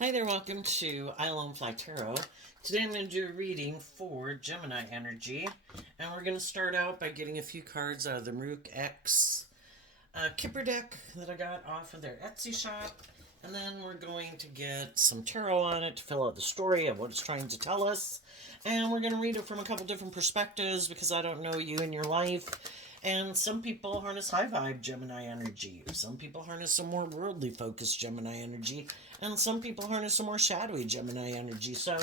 Hi there, welcome to I Alone Fly Tarot. Today I'm going to do a reading for Gemini energy, and we're going to start out by getting a few cards out of the Maruk X Kipper deck that I got off of their Etsy shop, and then we're going to get some tarot on it to fill out the story of what it's trying to tell us, and we're going to read it from a couple different perspectives because I don't know you and your life. And some people harness high vibe Gemini energy. Some people harness a more worldly focused Gemini energy. And some people harness a more shadowy Gemini energy. So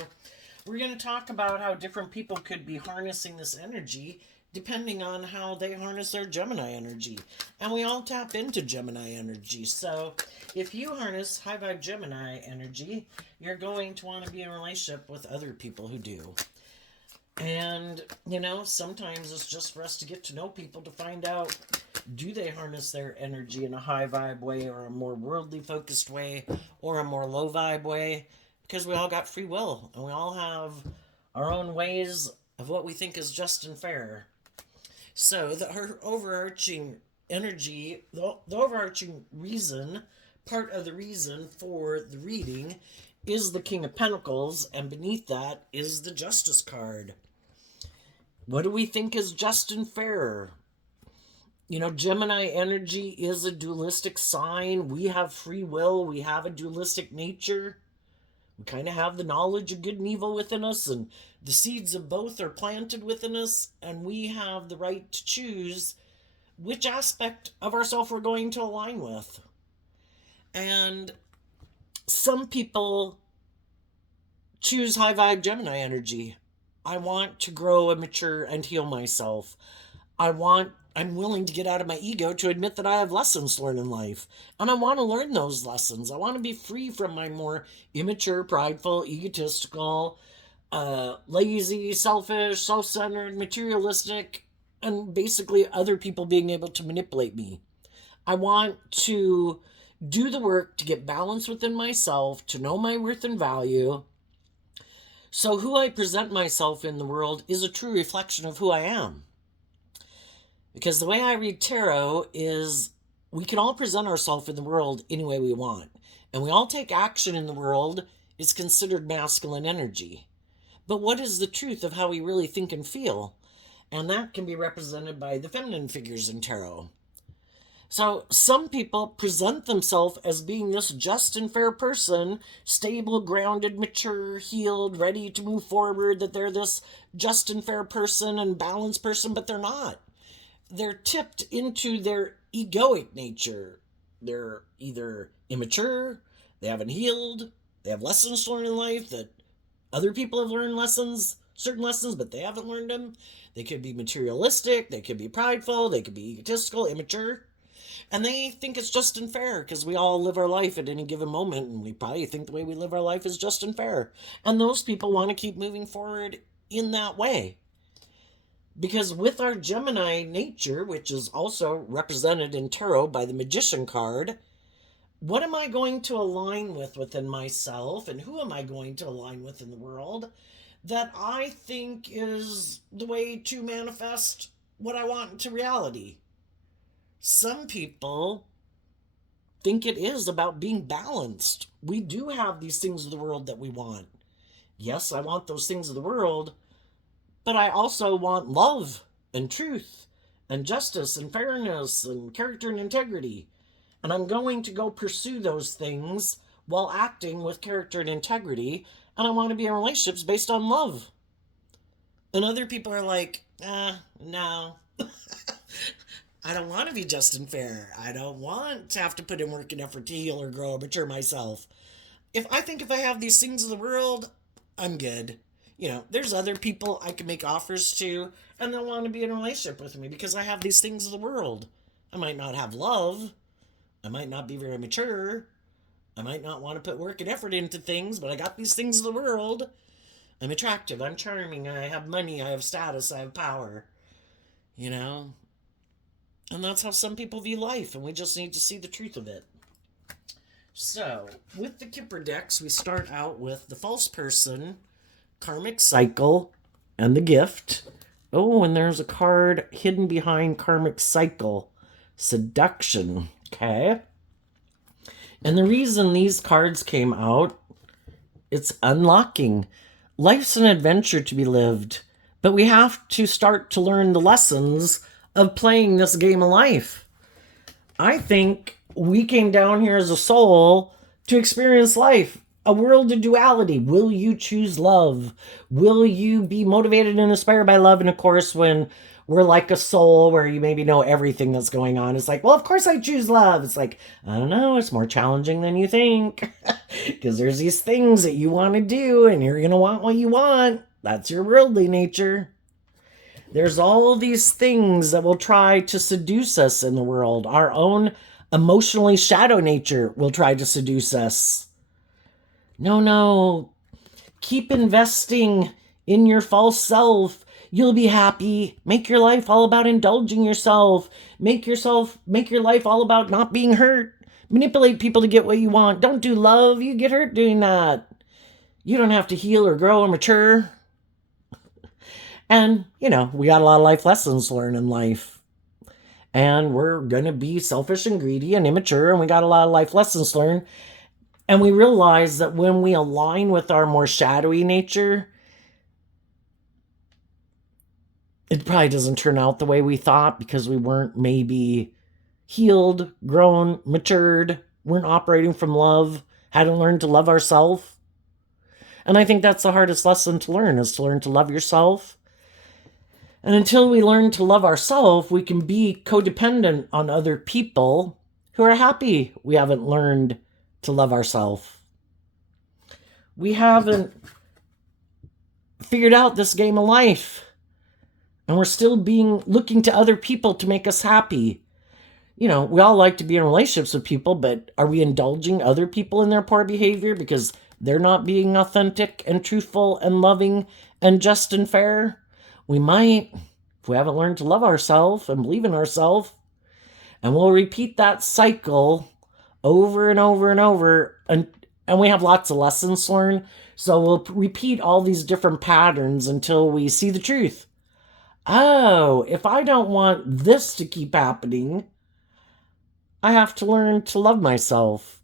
we're going to talk about how different people could be harnessing this energy depending on how they harness their Gemini energy. And we all tap into Gemini energy. So if you harness high vibe Gemini energy, you're going to want to be in a relationship with other people who do. And, sometimes it's just for us to get to know people to find out, do they harness their energy in a high vibe way or a more worldly focused way or a more low vibe way? Because we all got free will and we all have our own ways of what we think is just and fair. So her overarching energy, the overarching reason, part of the reason for the reading is the King of Pentacles, and beneath that is the Justice card. What do we think is just and fair? Gemini energy is a dualistic sign. We have free will. We have a dualistic nature. We kind of have the knowledge of good and evil within us, and the seeds of both are planted within us, and we have the right to choose which aspect of ourself we're going to align with. And some people choose high vibe Gemini energy. I want to grow and mature and heal myself. I'm willing to get out of my ego to admit that I have lessons to learn in life. And I want to learn those lessons. I want to be free from my more immature, prideful, egotistical, lazy, selfish, self-centered, materialistic, and basically other people being able to manipulate me. I want to do the work to get balance within myself, to know my worth and value. So who I present myself in the world is a true reflection of who I am. Because the way I read tarot is we can all present ourselves in the world any way we want. And we all take action in the world is considered masculine energy. But what is the truth of how we really think and feel? And that can be represented by the feminine figures in tarot. So some people present themselves as being this just and fair person, stable, grounded, mature, healed, ready to move forward, that they're this just and fair person and balanced person, but they're not. They're tipped into their egoic nature. They're either immature, they haven't healed, they have lessons to learn in life that other people have learned certain lessons, but they haven't learned them. They could be materialistic, they could be prideful, they could be egotistical, immature. And they think it's just and fair because we all live our life at any given moment, and we probably think the way we live our life is just and fair. And those people want to keep moving forward in that way. Because with our Gemini nature, which is also represented in tarot by the Magician card, what am I going to align with within myself, and who am I going to align with in the world that I think is the way to manifest what I want into reality? Some people think it is about being balanced. We do have these things of the world that we want. Yes, I want those things of the world, but I also want love and truth and justice and fairness and character and integrity. And I'm going to go pursue those things while acting with character and integrity. And I want to be in relationships based on love. And other people are like, no. I don't want to be just and fair. I don't want to have to put in work and effort to heal or grow or mature myself. If I have these things of the world, I'm good. There's other people I can make offers to, and they'll want to be in a relationship with me because I have these things of the world. I might not have love. I might not be very mature. I might not want to put work and effort into things, but I got these things of the world. I'm attractive. I'm charming. I have money. I have status. I have power. And that's how some people view life, and we just need to see the truth of it. So, with the Kipper decks, we start out with the false person, karmic cycle, and the gift. Oh, and there's a card hidden behind karmic cycle, seduction. Okay. And the reason these cards came out It's unlocking. Life's an adventure to be lived, but we have to start to learn the lessons of playing this game of life. I think we came down here as a soul to experience life, a world of duality. Will you choose love? Will you be motivated and inspired by love? And of course, when we're like a soul where you maybe know everything that's going on, it's like, well, of course I choose love. It's like, I don't know, it's more challenging than you think. Because there's these things that you want to do, and you're going to want what you want. That's your worldly nature. There's all these things that will try to seduce us in the world. Our own emotionally shadow nature will try to seduce us. No. Keep investing in your false self. You'll be happy. Make your life all about indulging yourself. Make your life all about not being hurt. Manipulate people to get what you want. Don't do love. You get hurt doing that. You don't have to heal or grow or mature. And, we got a lot of life lessons to learn in life. And we're going to be selfish and greedy and immature, and we got a lot of life lessons to learn. And we realize that when we align with our more shadowy nature, it probably doesn't turn out the way we thought because we weren't maybe healed, grown, matured, weren't operating from love, hadn't learned to love ourselves. And I think that's the hardest lesson to learn, is to learn to love yourself. And until we learn to love ourselves, we can be codependent on other people who are happy we haven't learned to love ourselves. We haven't figured out this game of life. And we're still looking to other people to make us happy. We all like to be in relationships with people, but are we indulging other people in their poor behavior because they're not being authentic and truthful and loving and just and fair? We might, if we haven't learned to love ourselves and believe in ourselves. And we'll repeat that cycle over and over and over. And we have lots of lessons to learn. So we'll repeat all these different patterns until we see the truth. Oh, if I don't want this to keep happening, I have to learn to love myself.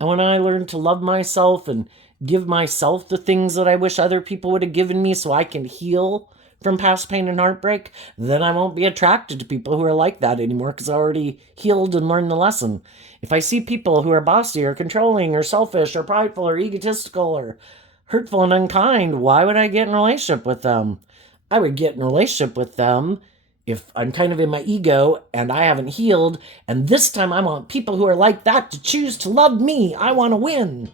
And when I learn to love myself and give myself the things that I wish other people would have given me so I can heal from past pain and heartbreak, then I won't be attracted to people who are like that anymore because I already healed and learned the lesson. If I see people who are bossy or controlling or selfish or prideful or egotistical or hurtful and unkind, why would I get in a relationship with them? I would get in a relationship with them if I'm kind of in my ego and I haven't healed, and this time I want people who are like that to choose to love me. I want to win.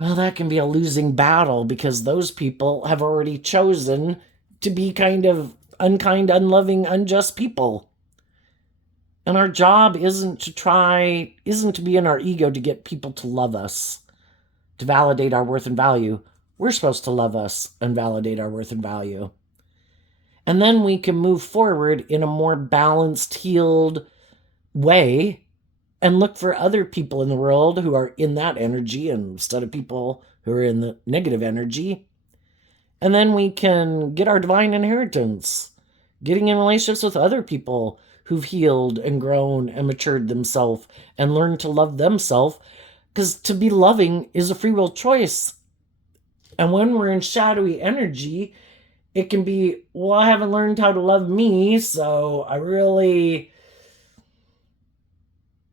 Well, that can be a losing battle because those people have already chosen to be kind of unkind, unloving, unjust people. And our job isn't to be in our ego to get people to love us, to validate our worth and value. We're supposed to love us and validate our worth and value. And then we can move forward in a more balanced, healed way and look for other people in the world who are in that energy instead of people who are in the negative energy. And then we can get our divine inheritance, getting in relationships with other people who've healed and grown and matured themselves and learned to love themselves. Because to be loving is a free will choice. And when we're in shadowy energy, it can be, well, I haven't learned how to love me, so I really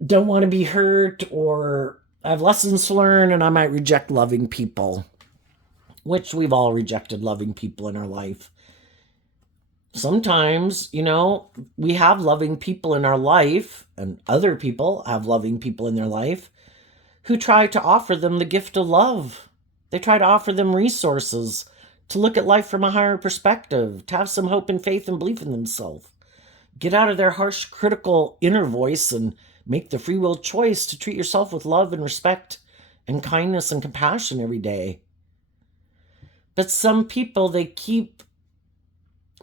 don't want to be hurt, or I have lessons to learn, and I might reject loving people, which we've all rejected loving people in our life. Sometimes, we have loving people in our life, and other people have loving people in their life who try to offer them the gift of love. They try to offer them resources to look at life from a higher perspective, to have some hope and faith and belief in themselves. Get out of their harsh, critical inner voice and make the free will choice to treat yourself with love and respect and kindness and compassion every day. But some people, they keep,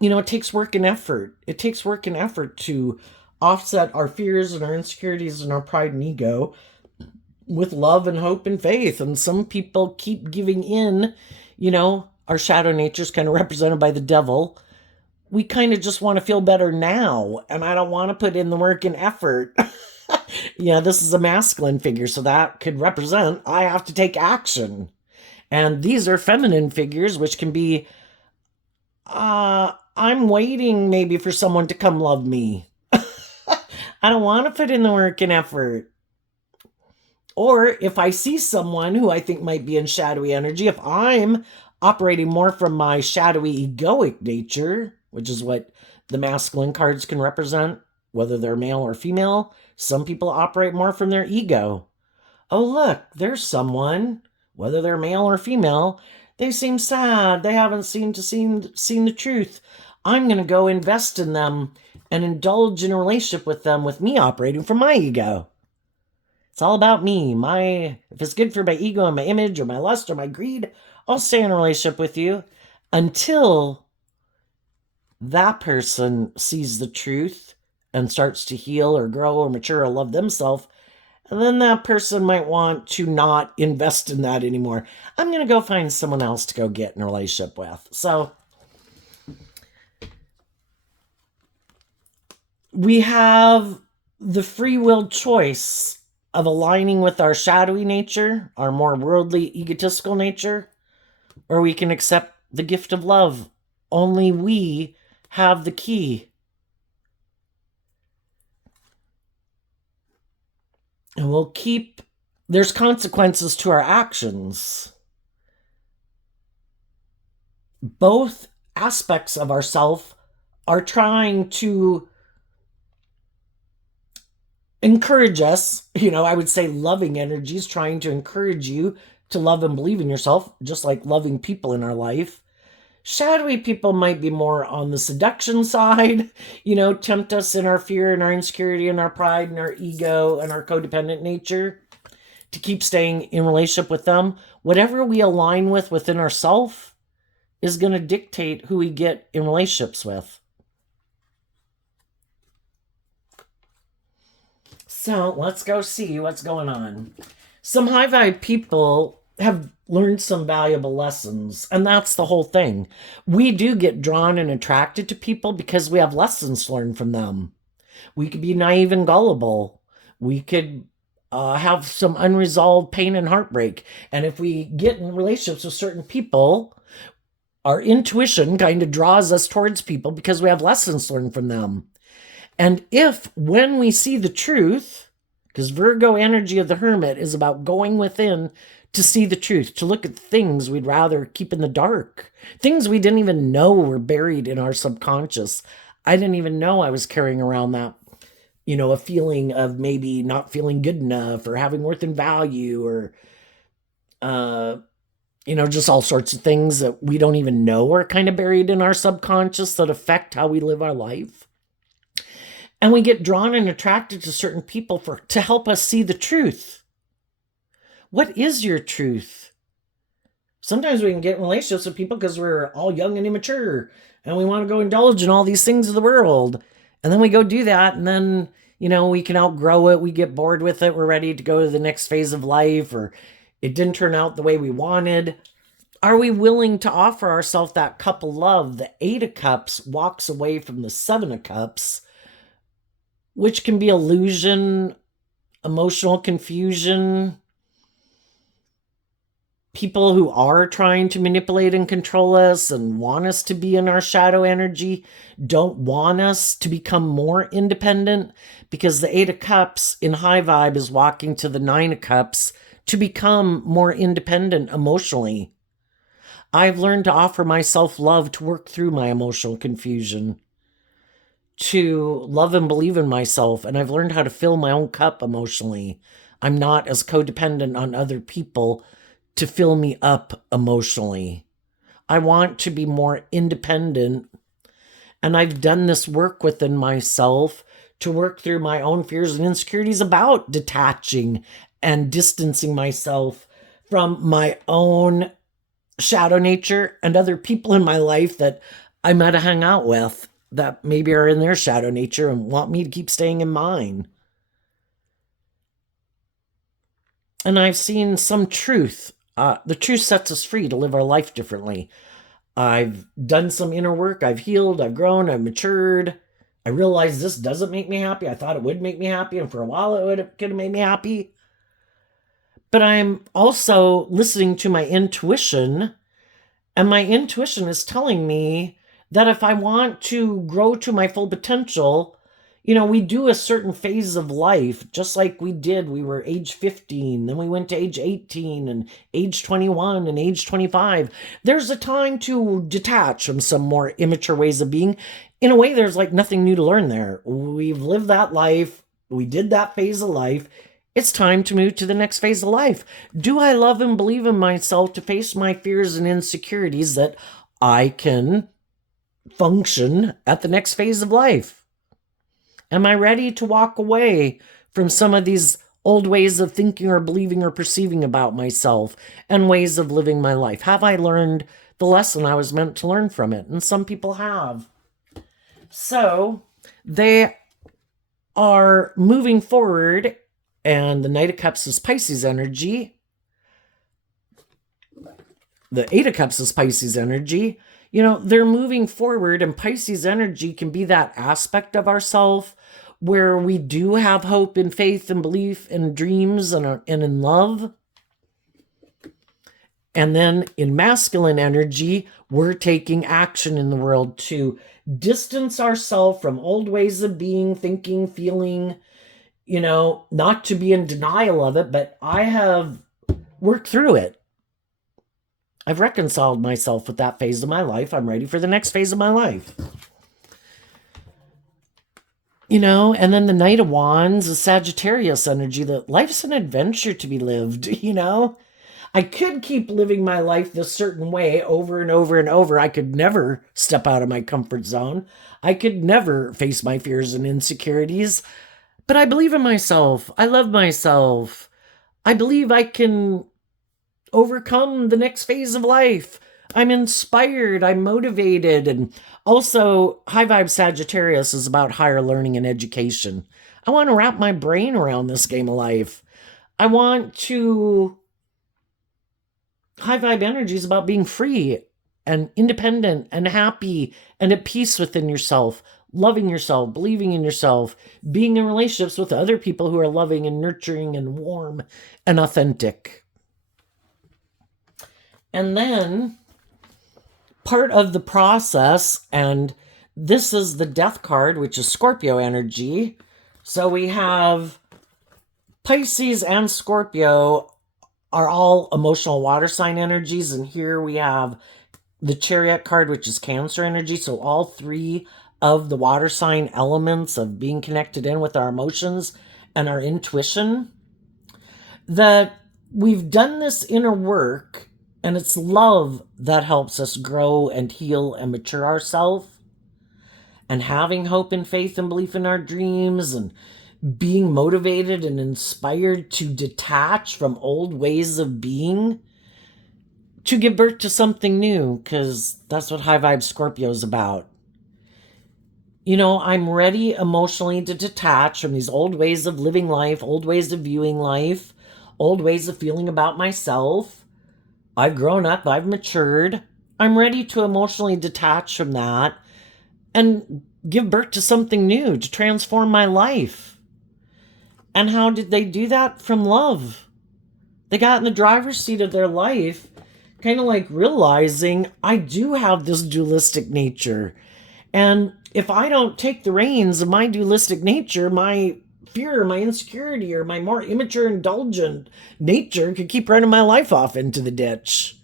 it takes work and effort. It takes work and effort to offset our fears and our insecurities and our pride and ego with love and hope and faith. And some people keep giving in, our shadow nature is kind of represented by the devil. We kind of just want to feel better now, and I don't want to put in the work and effort Yeah, this is a masculine figure, so that could represent I have to take action. And these are feminine figures, which can be I'm waiting maybe for someone to come love me. I don't want to put in the work and effort. Or if I see someone who I think might be in shadowy energy, if I'm operating more from my shadowy egoic nature, which is what the masculine cards can represent, whether they're male or female, some people operate more from their ego. Oh, look, there's someone, whether they're male or female, they seem sad. They haven't seen the truth. I'm going to go invest in them and indulge in a relationship with them with me operating from my ego. It's all about me. If it's good for my ego and my image or my lust or my greed, I'll stay in a relationship with you until that person sees the truth and starts to heal or grow or mature or love themselves. And then that person might want to not invest in that anymore. I'm going to go find someone else to go get in a relationship with. So we have the free will choice of aligning with our shadowy nature, our more worldly, egotistical nature, or we can accept the gift of love. Only we have the key. And there's consequences to our actions. Both aspects of ourself are trying to encourage us. I would say loving energies trying to encourage you to love and believe in yourself, just like loving people in our life. Shadowy people might be more on the seduction side, tempt us in our fear and our insecurity and our pride and our ego and our codependent nature to keep staying in relationship with them. Whatever we align with within ourselves is going to dictate who we get in relationships with. So let's go see what's going on. Some high vibe people have learned some valuable lessons, and that's the whole thing. We do get drawn and attracted to people because we have lessons learned from them. We could be naive and gullible. We could have some unresolved pain and heartbreak. And if we get in relationships with certain people, our intuition kind of draws us towards people because we have lessons learned from them. And when we see the truth, because Virgo energy of the Hermit is about going within to see the truth, to look at things we'd rather keep in the dark, things we didn't even know were buried in our subconscious. I didn't even know I was carrying around that, a feeling of maybe not feeling good enough or having worth and value or, just all sorts of things that we don't even know are kind of buried in our subconscious that affect how we live our life. And we get drawn and attracted to certain people to help us see the truth. What is your truth? Sometimes we can get in relationships with people because we're all young and immature and we want to go indulge in all these things of the world. And then we go do that and then, we can outgrow it. We get bored with it. We're ready to go to the next phase of life, or it didn't turn out the way we wanted. Are we willing to offer ourselves that cup of love? The 8 of Cups walks away from the 7 of Cups, which can be illusion, emotional confusion. People who are trying to manipulate and control us and want us to be in our shadow energy don't want us to become more independent, because the 8 of Cups in high vibe is walking to the 9 of Cups to become more independent emotionally. I've learned to offer myself love to work through my emotional confusion, to love and believe in myself, and I've learned how to fill my own cup emotionally. I'm not as codependent on other people to fill me up emotionally. I want to be more independent, and I've done this work within myself to work through my own fears and insecurities about detaching and distancing myself from my own shadow nature and other people in my life that I might have hung out with that maybe are in their shadow nature and want me to keep staying in mine. And I've seen some truth. The truth sets us free to live our life differently. I've done some inner work. I've healed. I've grown. I've matured. I realize this doesn't make me happy. I thought it would make me happy, and for a while could have made me happy. But I'm also listening to my intuition, and my intuition is telling me that if I want to grow to my full potential, we do a certain phase of life, just like we did. We were age 15, then we went to age 18 and age 21 and age 25. There's a time to detach from some more immature ways of being. In a way, there's like nothing new to learn there. We've lived that life. We did that phase of life. It's time to move to the next phase of life. Do I love and believe in myself to face my fears and insecurities that I can function at the next phase of life? Am I ready to walk away from some of these old ways of thinking or believing or perceiving about myself and ways of living my life? Have I learned the lesson I was meant to learn from it? And some people have. So they are moving forward, and the Knight of Cups is Pisces energy. The Eight of Cups is Pisces energy. They're moving forward, and Pisces energy can be that aspect of ourself where we do have hope and faith and belief and dreams and in love. And then in masculine energy, we're taking action in the world to distance ourselves from old ways of being, thinking, feeling, not to be in denial of it, but I have worked through it. I've reconciled myself with that phase of my life. I'm ready for the next phase of my life. And then the Knight of Wands is Sagittarius energy, that life's an adventure to be lived, I could keep living my life this certain way over and over and over. I could never step out of my comfort zone. I could never face my fears and insecurities. But I believe in myself. I love myself. I believe I can overcome the next phase of life. I'm inspired. I'm motivated. And also, High Vibe Sagittarius is about higher learning and education. I want to wrap my brain around this game of life. I want to... High Vibe energy is about being free and independent and happy and at peace within yourself, loving yourself, believing in yourself, being in relationships with other people who are loving and nurturing and warm and authentic. And then part of the process, and this is the Death card, which is Scorpio energy. So we have Pisces and Scorpio are all emotional water sign energies. And here we have the Chariot card, which is Cancer energy. So all three of the water sign elements of being connected in with our emotions and our intuition. That we've done this inner work, and it's love that helps us grow and heal and mature ourselves. And having hope and faith and belief in our dreams, and being motivated and inspired to detach from old ways of being to give birth to something new, because that's what High Vibe Scorpio is about. I'm ready emotionally to detach from these old ways of living life, old ways of viewing life, old ways of feeling about myself. I've grown up, I've matured. I'm ready to emotionally detach from that and give birth to something new, to transform my life. And how did they do that? From love. They got in the driver's seat of their life, kind of like realizing I do have this dualistic nature. And if I don't take the reins of my dualistic nature, my fear, my insecurity, or my more immature, indulgent nature could keep running my life off into the ditch.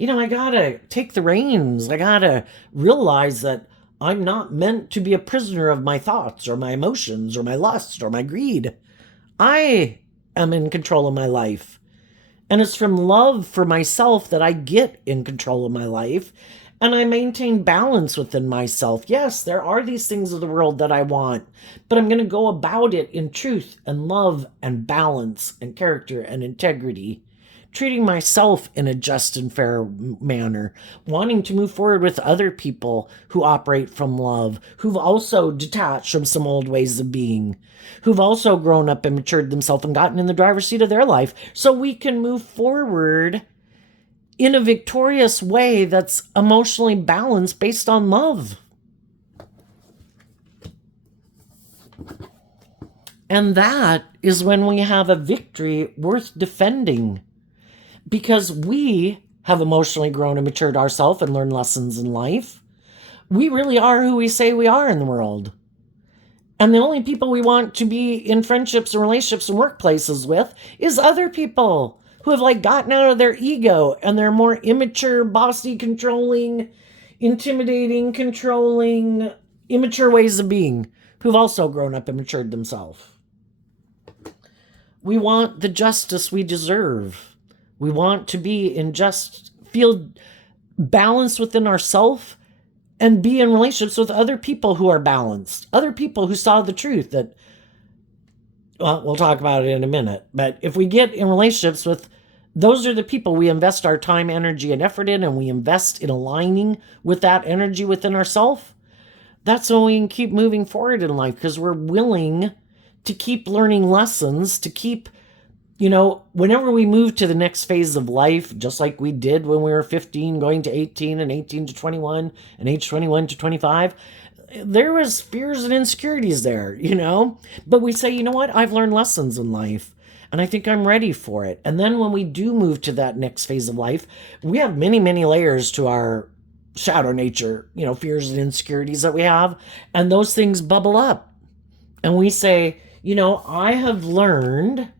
I gotta take the reins. I gotta realize that I'm not meant to be a prisoner of my thoughts or my emotions or my lust or my greed. I am in control of my life. And it's from love for myself that I get in control of my life. And I maintain balance within myself. Yes, there are these things of the world that I want, but I'm going to go about it in truth and love and balance and character and integrity. Treating myself in a just and fair manner, wanting to move forward with other people who operate from love, who've also detached from some old ways of being, who've also grown up and matured themselves and gotten in the driver's seat of their life, so we can move forward in a victorious way that's emotionally balanced based on love. And that is when we have a victory worth defending, because we have emotionally grown and matured ourselves and learned lessons in life. We really are who we say we are in the world. And the only people we want to be in friendships and relationships and workplaces with is other people who have like gotten out of their ego and their more immature, bossy, controlling, intimidating, controlling, immature ways of being, who've also grown up and matured themselves. We want the justice we deserve. We want to be in feel balanced within ourselves and be in relationships with other people who are balanced, other people who saw the truth that, well, we'll talk about it in a minute. But if we get in relationships with, those are the people we invest our time, energy, and effort in, and we invest in aligning with that energy within ourselves, that's when we can keep moving forward in life, because we're willing to keep learning lessons, to keep, whenever we move to the next phase of life, just like we did when we were 15, going to 18, and 18 to 21, and age 21 to 25, there was fears and insecurities there, But we say, you know what? I've learned lessons in life, and I think I'm ready for it. And then when we do move to that next phase of life, we have many, many layers to our shadow nature, fears and insecurities that we have, and those things bubble up. And we say, I have learned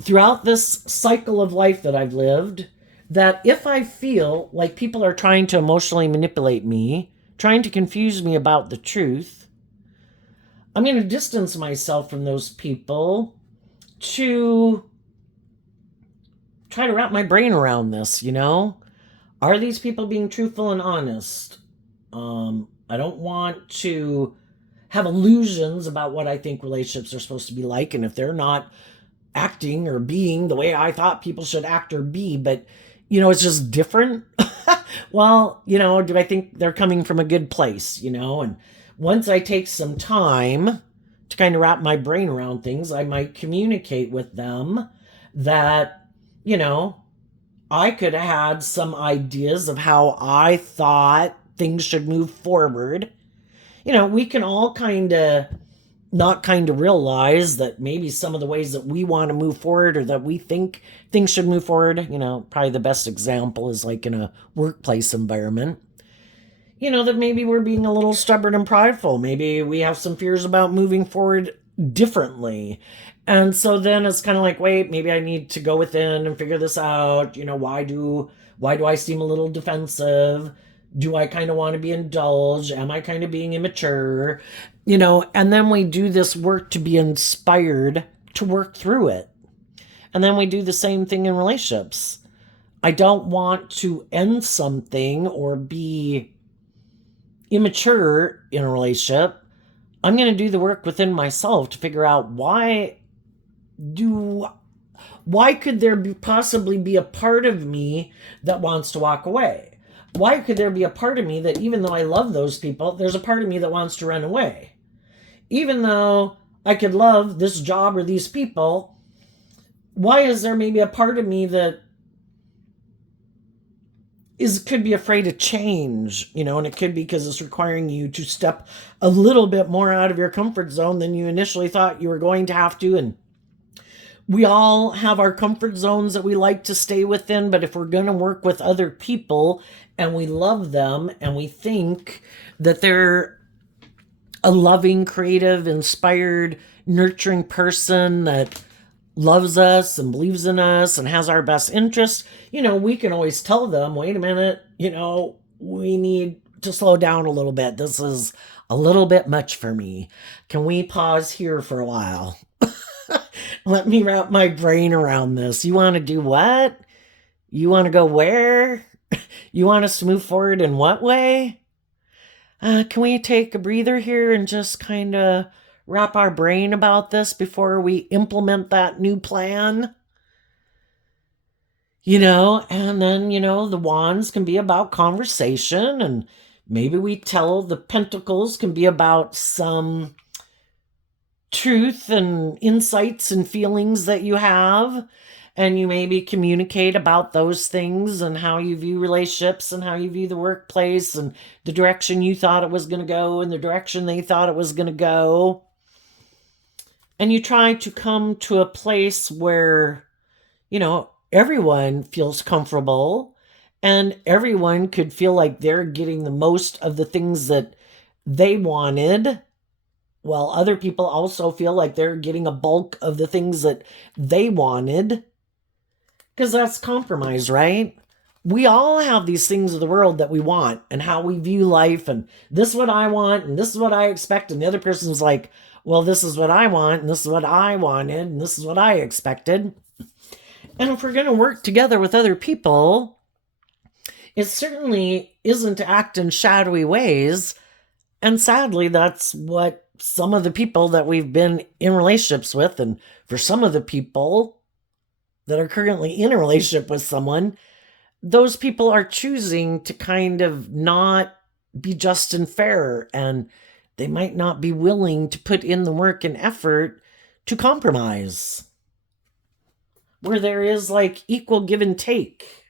throughout this cycle of life that I've lived that if I feel like people are trying to emotionally manipulate me, trying to confuse me about the truth, I'm going to distance myself from those people to try to wrap my brain around this, Are these people being truthful and honest? I don't want to have illusions about what I think relationships are supposed to be like, and if they're not acting or being the way I thought people should act or be, but it's just different. Well, do I think they're coming from a good place, And once I take some time to kind of wrap my brain around things, I might communicate with them that, I could have had some ideas of how I thought things should move forward. We can all not realize that maybe some of the ways that we want to move forward or that we think things should move forward, probably the best example is like in a workplace environment, that maybe we're being a little stubborn and prideful. Maybe we have some fears about moving forward differently. And so then it's kind of like, wait, maybe I need to go within and figure this out. Why do I seem a little defensive? Do I kind of want to be indulged? Am I kind of being immature? And then we do this work to be inspired to work through it. And then we do the same thing in relationships. I don't want to end something or be immature in a relationship. I'm going to do the work within myself to figure out why could there possibly be a part of me that wants to walk away? Why could there be a part of me that, even though I love those people, there's a part of me that wants to run away? Even though I could love this job or these people, why is there maybe a part of me that could be afraid of change, and it could be because it's requiring you to step a little bit more out of your comfort zone than you initially thought you were going to have to. And we all have our comfort zones that we like to stay within, but if we're going to work with other people and we love them and we think that they're a loving, creative, inspired, nurturing person that loves us and believes in us and has our best interest, we can always tell them, wait a minute, we need to slow down a little bit. This is a little bit much for me. Can we pause here for a while? Let me wrap my brain around this. You want to do what? You want to go where? You want us to move forward in what way? Can we take a breather here and just kind of wrap our brain about this before we implement that new plan? And then, the wands can be about conversation, and maybe the pentacles can be about some truth and insights and feelings that you have, and you maybe communicate about those things and how you view relationships and how you view the workplace and the direction you thought it was going to go and the direction they thought it was going to go. and you try to come to a place where, everyone feels comfortable and everyone could feel like they're getting the most of the things that they wanted, while other people also feel like they're getting a bulk of the things that they wanted. Because that's compromise, right? We all have these things of the world that we want and how we view life, and this is what I want and this is what I expect, and the other person's like, well, this is what I want and this is what I wanted and this is what I expected. And if we're going to work together with other people, it certainly isn't to act in shadowy ways. And sadly, that's what some of the people that we've been in relationships with, and for some of the people that are currently in a relationship with someone, those people are choosing to kind of not be just and fair, and they might not be willing to put in the work and effort to compromise, where there is like equal give and take,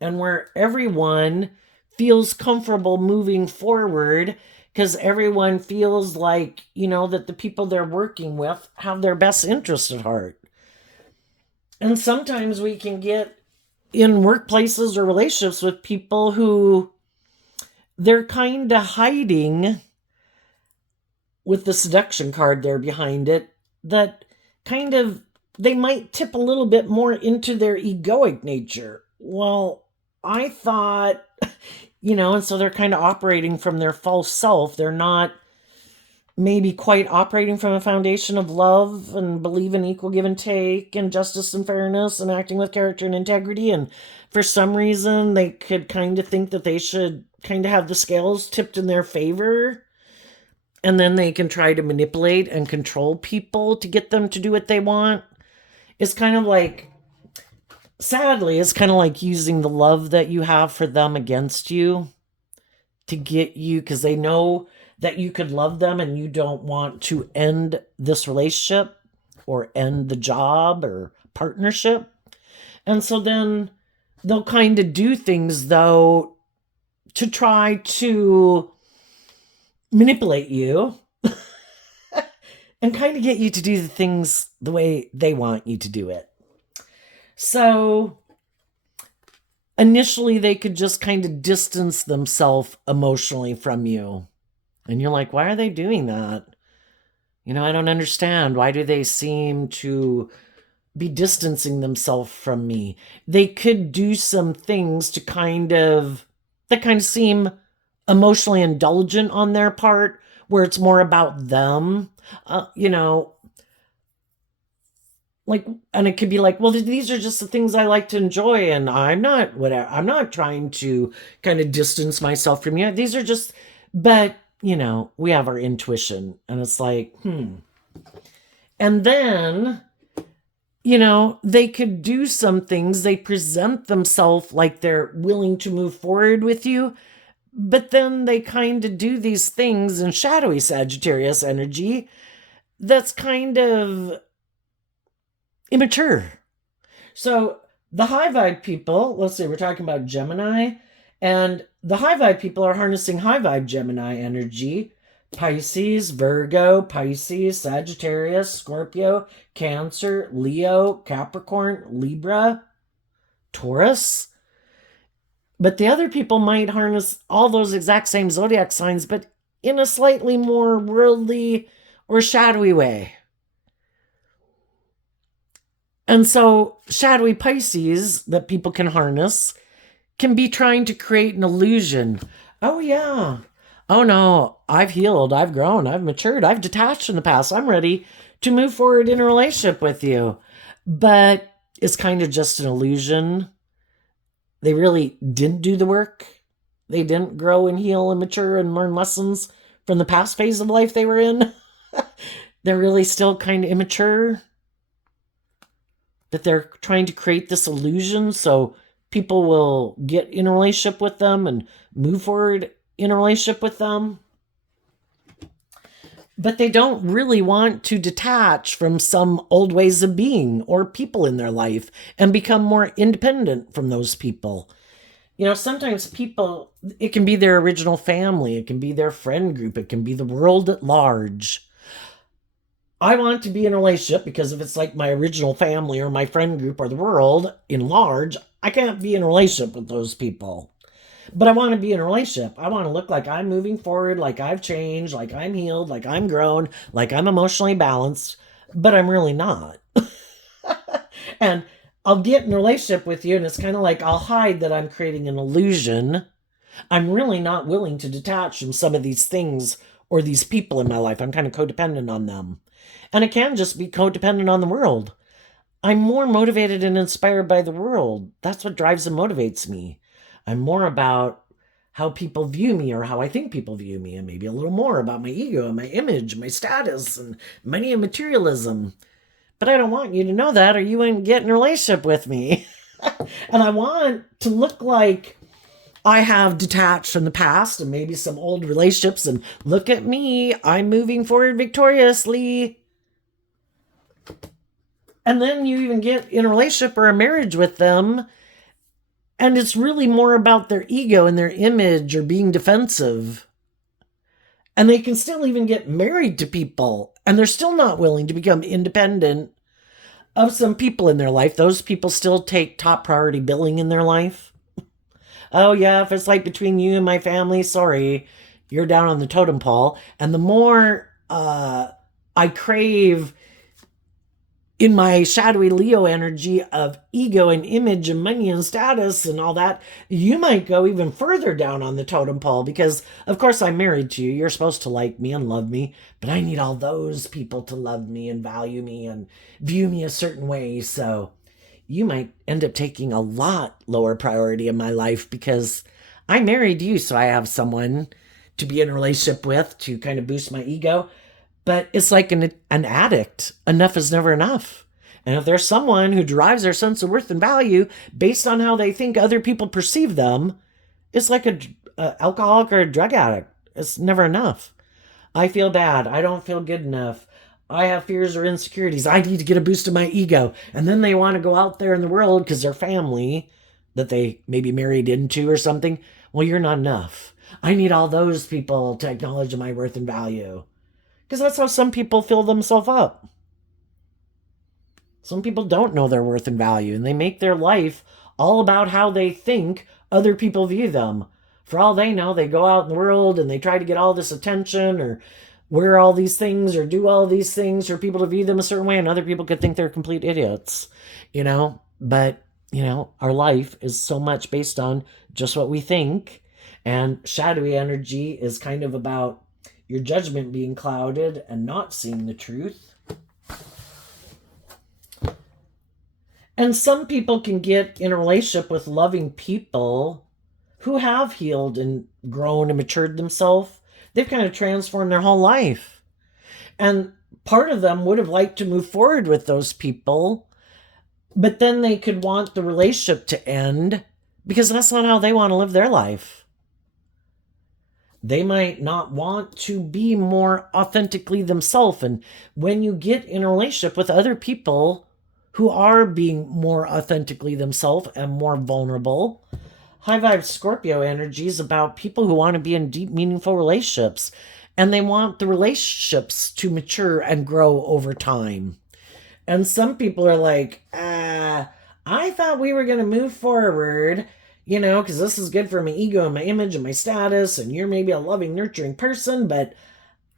and where everyone feels comfortable moving forward because everyone feels like, that the people they're working with have their best interest at heart. And sometimes we can get in workplaces or relationships with people who they're kind of hiding with the seduction card there behind it, that kind of they might tip a little bit more into their egoic nature. Well, I thought, and so they're kind of operating from their false self. They're not maybe quite operating from a foundation of love and believe in equal give and take and justice and fairness and acting with character and integrity. And for some reason, they could kind of think that they should kind of have the scales tipped in their favor. And then they can try to manipulate and control people to get them to do what they want. It's kind of like, sadly, it's kind of like using the love that you have for them against you to get you, because they know that you could love them and you don't want to end this relationship or end the job or partnership. And so then they'll kind of do things, though, to try to manipulate you and kind of get you to do the things the way they want you to do it. So initially they could just kind of distance themselves emotionally from you. And you're like, why are they doing that? I don't understand. Why do they seem to be distancing themselves from me? They could do some things that kind of seem emotionally indulgent on their part, where it's more about them, and it could be like, well, these are just the things I like to enjoy, and I'm not trying to kind of distance myself from you. These are just, but we have our intuition, and it's like, And then, they could do some things. They present themselves like they're willing to move forward with you, but then they kind of do these things in shadowy Sagittarius energy that's kind of immature. So the high vibe people, let's say we're talking about Gemini, and the high vibe people are harnessing high vibe Gemini energy. Pisces, Virgo, Pisces, Sagittarius, Scorpio, Cancer, Leo, Capricorn, Libra, Taurus. But the other people might harness all those exact same zodiac signs, but in a slightly more worldly or shadowy way. And so shadowy Pisces that people can harness can be trying to create an illusion. Oh, yeah. Oh, no, I've healed, I've grown, I've matured, I've detached in the past. I'm ready to move forward in a relationship with you. But it's kind of just an illusion. They really didn't do the work. They didn't grow and heal and mature and learn lessons from the past phase of life they were in. They're really still kind of immature. That they're trying to create this illusion so people will get in a relationship with them and move forward in a relationship with them. But they don't really want to detach from some old ways of being or people in their life and become more independent from those people. Sometimes people, it can be their original family, it can be their friend group, it can be the world at large. I want to be in a relationship because if it's like my original family or my friend group or the world in large, I can't be in a relationship with those people. But I want to be in a relationship. I want to look like I'm moving forward, like I've changed, like I'm healed, like I'm grown, like I'm emotionally balanced, but I'm really not. And I'll get in a relationship with you, and it's kind of like I'll hide that I'm creating an illusion. I'm really not willing to detach from some of these things or these people in my life. I'm kind of codependent on them. And it can just be codependent on the world. I'm more motivated and inspired by the world. That's what drives and motivates me. I'm more about how people view me or how I think people view me, and maybe a little more about my ego and my image, my status, and money and materialism. But I don't want you to know that, or you wouldn't get in a relationship with me. And I want to look like I have detached from the past and maybe some old relationships, and look at me, I'm moving forward victoriously. And then you even get in a relationship or a marriage with them, and it's really more about their ego and their image or being defensive. And they can still even get married to people, and they're still not willing to become independent of some people in their life. Those people still take top priority billing in their life. Oh, yeah, if it's like between you and my family, sorry, you're down on the totem pole. And the more I crave in my shadowy Leo energy of ego and image and money and status and all that, you might go even further down on the totem pole because, of course, I'm married to you. You're supposed to like me and love me, but I need all those people to love me and value me and view me a certain way. So you might end up taking a lot lower priority in my life because I married you, so I have someone to be in a relationship with to kind of boost my ego. But it's like an addict. Enough is never enough. And if there's someone who derives their sense of worth and value based on how they think other people perceive them, it's like a alcoholic or a drug addict. It's never enough. I feel bad. I don't feel good enough. I have fears or insecurities. I need to get a boost of my ego. And then they want to go out there in the world because their family that they maybe married into or something. Well, you're not enough. I need all those people to acknowledge my worth and value. Because that's how some people fill themselves up. Some people don't know their worth and value, and they make their life all about how they think other people view them. For all they know, they go out in the world and they try to get all this attention or wear all these things or do all these things for people to view them a certain way, and other people could think they're complete idiots, But, our life is so much based on just what we think, and shadowy energy is kind of about your judgment being clouded and not seeing the truth. And some people can get in a relationship with loving people who have healed and grown and matured themselves. They've kind of transformed their whole life. And part of them would have liked to move forward with those people, but then they could want the relationship to end because that's not how they want to live their life. They might not want to be more authentically themselves. And when you get in a relationship with other people who are being more authentically themselves and more vulnerable, high vibe Scorpio energy is about people who want to be in deep, meaningful relationships. And they want the relationships to mature and grow over time. And some people are like, I thought we were going to move forward, because this is good for my ego and my image and my status, and you're maybe a loving, nurturing person, but,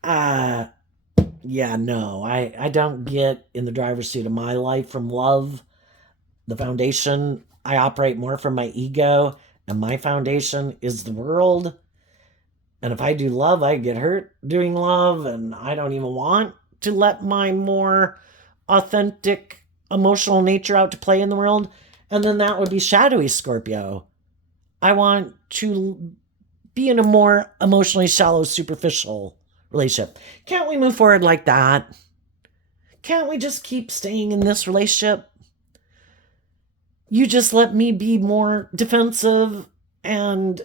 yeah, no, I don't get in the driver's seat of my life from love. The foundation, I operate more from my ego, and my foundation is the world. And if I do love, I get hurt doing love, and I don't even want to let my more authentic emotional nature out to play in the world. And then that would be shadowy Scorpio. I want to be in a more emotionally shallow, superficial relationship. Can't we move forward like that? Can't we just keep staying in this relationship? You just let me be more defensive and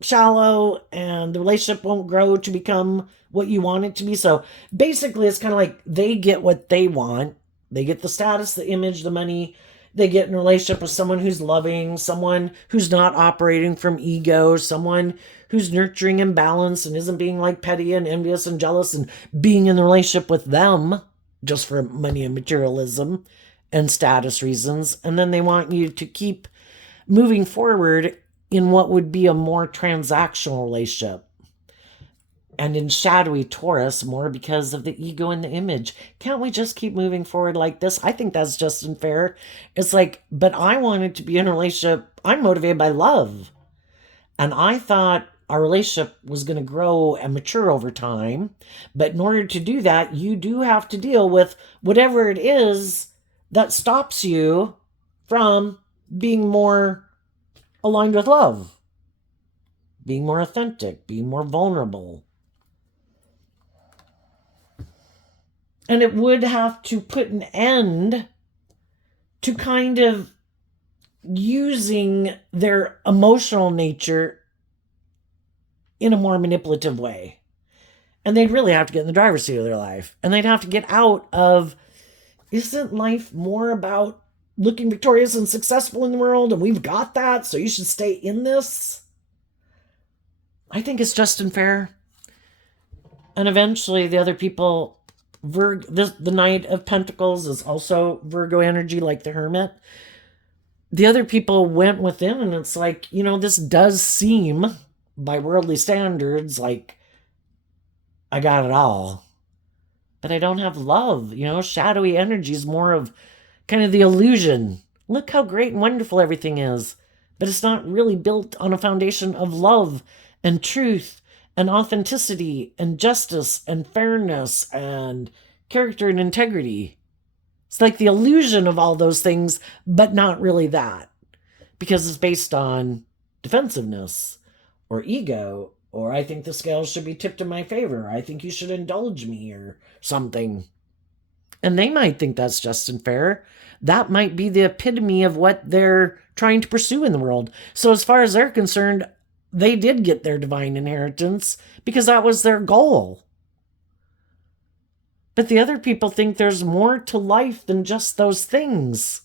shallow, and the relationship won't grow to become what you want it to be. So basically, it's kind of like they get what they want. They get the status, the image, the money. They get in a relationship with someone who's loving, someone who's not operating from ego, someone who's nurturing and balanced and isn't being like petty and envious and jealous and being in the relationship with them. just for money and materialism and status reasons. And then they want you to keep moving forward in what would be a more transactional relationship. And in shadowy Taurus, more because of the ego and the image. Can't we just keep moving forward like this? I think that's just unfair. It's like, but I wanted to be in a relationship. I'm motivated by love. And I thought our relationship was going to grow and mature over time. But in order to do that, you do have to deal with whatever it is that stops you from being more aligned with love, being more authentic, being more vulnerable. And it would have to put an end to kind of using their emotional nature in a more manipulative way. And they'd really have to get in the driver's seat of their life. And they'd have to get out of, isn't life more about looking victorious and successful in the world? And we've got that, so you should stay in this. I think it's just unfair. And eventually the other people, the Knight of Pentacles is also Virgo energy, like the Hermit. The other people went within, and it's like, this does seem, by worldly standards, like I got it all. But I don't have love. Shadowy energy is more of kind of the illusion. Look how great and wonderful everything is. But it's not really built on a foundation of love and truth and authenticity and justice and fairness and character and integrity. It's like the illusion of all those things, but not really that. Because it's based on defensiveness or ego, or I think the scales should be tipped in my favor. I think you should indulge me or something. And they might think that's just and fair. That might be the epitome of what they're trying to pursue in the world. So as far as they're concerned, they did get their divine inheritance because that was their goal. But the other people think there's more to life than just those things.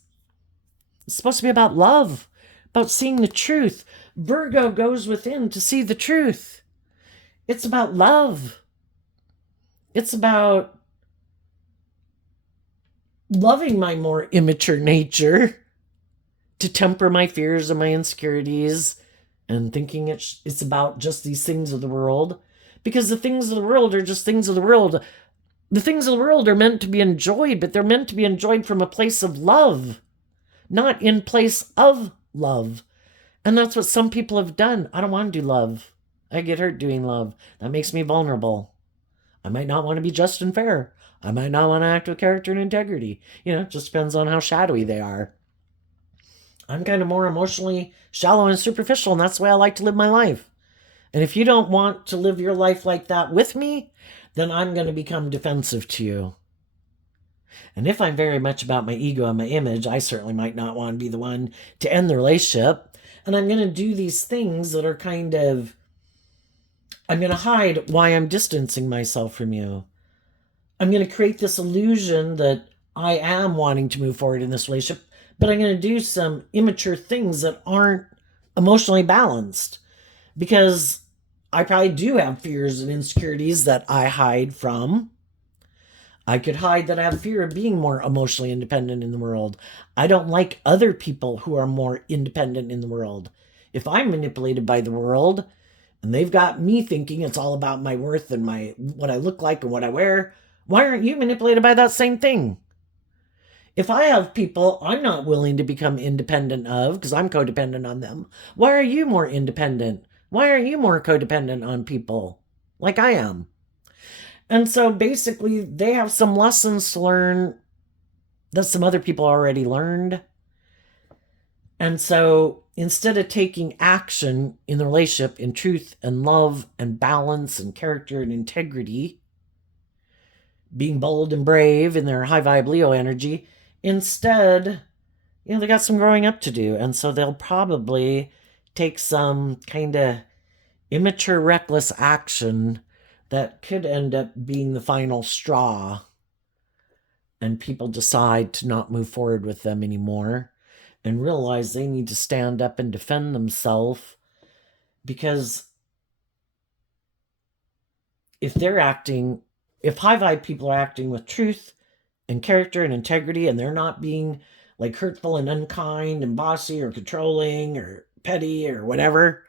It's supposed to be about love, about seeing the truth. Virgo goes within to see the truth. It's about love. It's about loving my more immature nature, to temper my fears and my insecurities, and thinking it's about just these things of the world. Because the things of the world are just things of the world. The things of the world are meant to be enjoyed, but they're meant to be enjoyed from a place of love, not in place of love. And that's what some people have done. I don't want to do love. I get hurt doing love. That makes me vulnerable. I might not want to be just and fair. I might not want to act with character and integrity. It just depends on how shadowy they are. I'm kind of more emotionally shallow and superficial, and that's the way I like to live my life. And if you don't want to live your life like that with me, then I'm going to become defensive to you. And if I'm very much about my ego and my image, I certainly might not want to be the one to end the relationship. And I'm going to do these things that are kind of, I'm going to hide why I'm distancing myself from you. I'm going to create this illusion that I am wanting to move forward in this relationship, but I'm going to do some immature things that aren't emotionally balanced, because I probably do have fears and insecurities that I hide from. I could hide that I have fear of being more emotionally independent in the world. I don't like other people who are more independent in the world. If I'm manipulated by the world and they've got me thinking it's all about my worth and what I look like and what I wear, why aren't you manipulated by that same thing? If I have people I'm not willing to become independent of because I'm codependent on them, why are you more independent? Why are you more codependent on people like I am? And so basically they have some lessons to learn that some other people already learned. And so instead of taking action in the relationship in truth and love and balance and character and integrity, being bold and brave in their high vibe Leo energy, instead, they got some growing up to do. And so they'll probably take some kind of immature, reckless action that could end up being the final straw. And people decide to not move forward with them anymore and realize they need to stand up and defend themselves, because if high vibe people are acting with truth and character and integrity, and they're not being like hurtful and unkind and bossy or controlling or petty or whatever,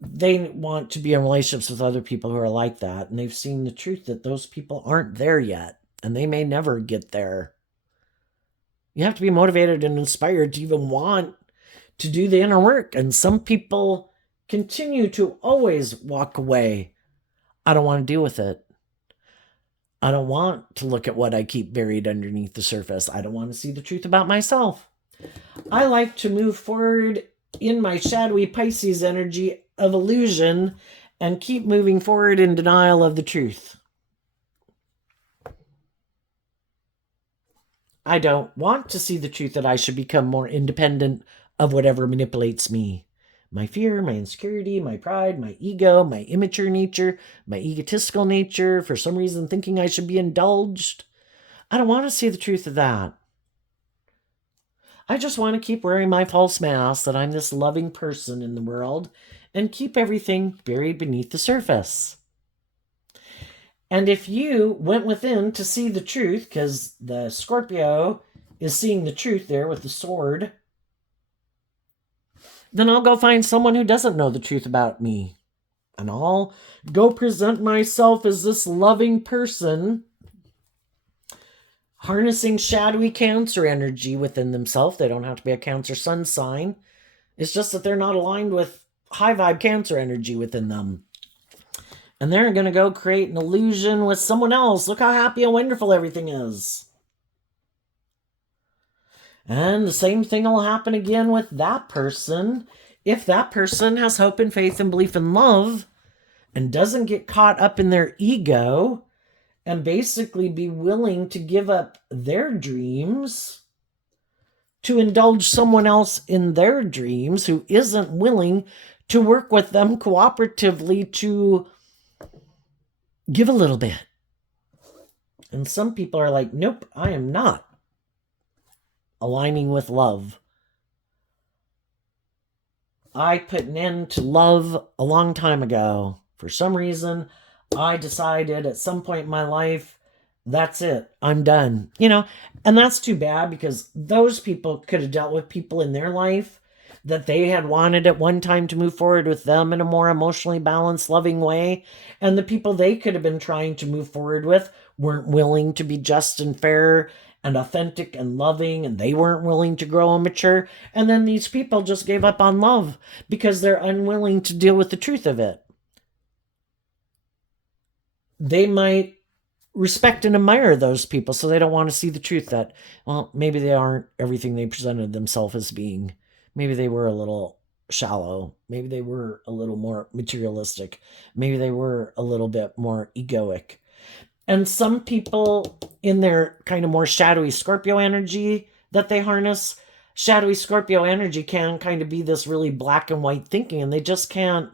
they want to be in relationships with other people who are like that. And they've seen the truth that those people aren't there yet, and they may never get there. You have to be motivated and inspired to even want to do the inner work. And some people continue to always walk away. I don't want to deal with it. I don't want to look at what I keep buried underneath the surface. I don't want to see the truth about myself. I like to move forward in my shadowy Pisces energy of illusion and keep moving forward in denial of the truth. I don't want to see the truth that I should become more independent of whatever manipulates me. My fear, my insecurity, my pride, my ego, my immature nature, my egotistical nature, for some reason thinking I should be indulged. I don't want to see the truth of that. I just want to keep wearing my false mask that I'm this loving person in the world and keep everything buried beneath the surface. And if you went within to see the truth, because the Scorpio is seeing the truth there with the sword, then I'll go find someone who doesn't know the truth about me. And I'll go present myself as this loving person, harnessing shadowy Cancer energy within themselves. They don't have to be a Cancer sun sign. It's just that they're not aligned with high vibe Cancer energy within them. And they're going to go create an illusion with someone else. Look how happy and wonderful everything is. And the same thing will happen again with that person. If that person has hope and faith and belief and love and doesn't get caught up in their ego and basically be willing to give up their dreams to indulge someone else in their dreams who isn't willing to work with them cooperatively to give a little bit. And some people are like, nope, I am not aligning with love. I put an end to love a long time ago. For some reason, I decided at some point in my life, that's it, I'm done. And that's too bad, because those people could have dealt with people in their life that they had wanted at one time to move forward with them in a more emotionally balanced, loving way. And the people they could have been trying to move forward with weren't willing to be just and fair and authentic and loving, and they weren't willing to grow and mature. And then these people just gave up on love because they're unwilling to deal with the truth of it. They might respect and admire those people, so they don't want to see the truth that, well, maybe they aren't everything they presented themselves as being. Maybe they were a little shallow. Maybe they were a little more materialistic. Maybe they were a little bit more egoic. And some people in their kind of more shadowy Scorpio energy that they harness, shadowy Scorpio energy can kind of be this really black and white thinking, and they just can't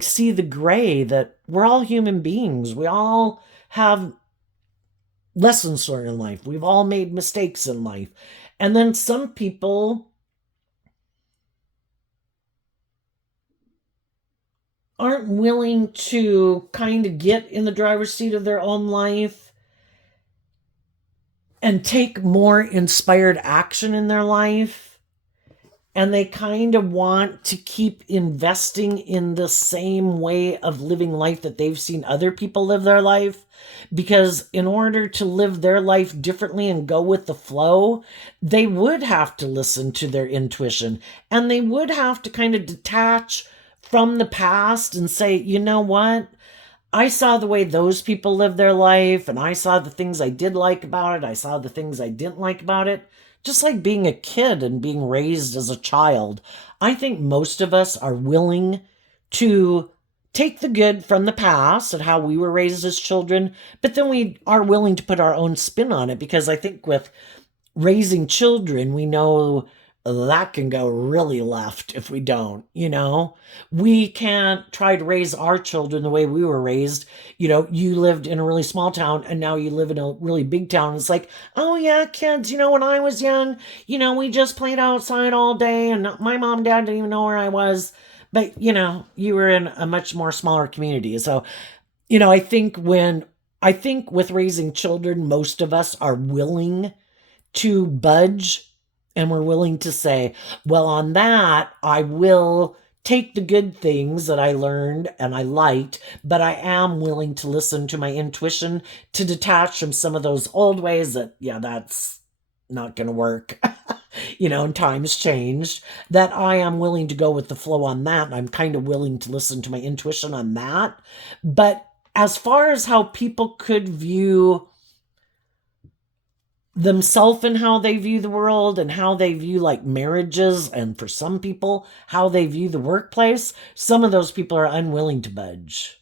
see the gray that we're all human beings. We all have lessons learned in life. We've all made mistakes in life. And then some people aren't willing to kind of get in the driver's seat of their own life and take more inspired action in their life. And they kind of want to keep investing in the same way of living life that they've seen other people live their life. Because in order to live their life differently and go with the flow, they would have to listen to their intuition. And they would have to kind of detach from the past and say, you know what? I saw the way those people live their life, and I saw the things I did like about it. I saw the things I didn't like about it. Just like being a kid and being raised as a child. I think most of us are willing to take the good from the past and how we were raised as children, but then we are willing to put our own spin on it, because I think with raising children, we know that can go really left if we don't. We can't try to raise our children the way we were raised. You lived in a really small town and now you live in a really big town. It's like, oh yeah, kids, when I was young, we just played outside all day and my mom and dad didn't even know where I was. But, you were in a much more smaller community. So, I think when I think with raising children, most of us are willing to budge, and we're willing to say, well, on that, I will take the good things that I learned and I liked, but I am willing to listen to my intuition to detach from some of those old ways that, yeah, that's not going to work. And times changed, that I am willing to go with the flow on that. And I'm kind of willing to listen to my intuition on that. But as far as how people could view themselves and how they view the world and how they view like marriages, and for some people how they view the workplace, some of those people are unwilling to budge,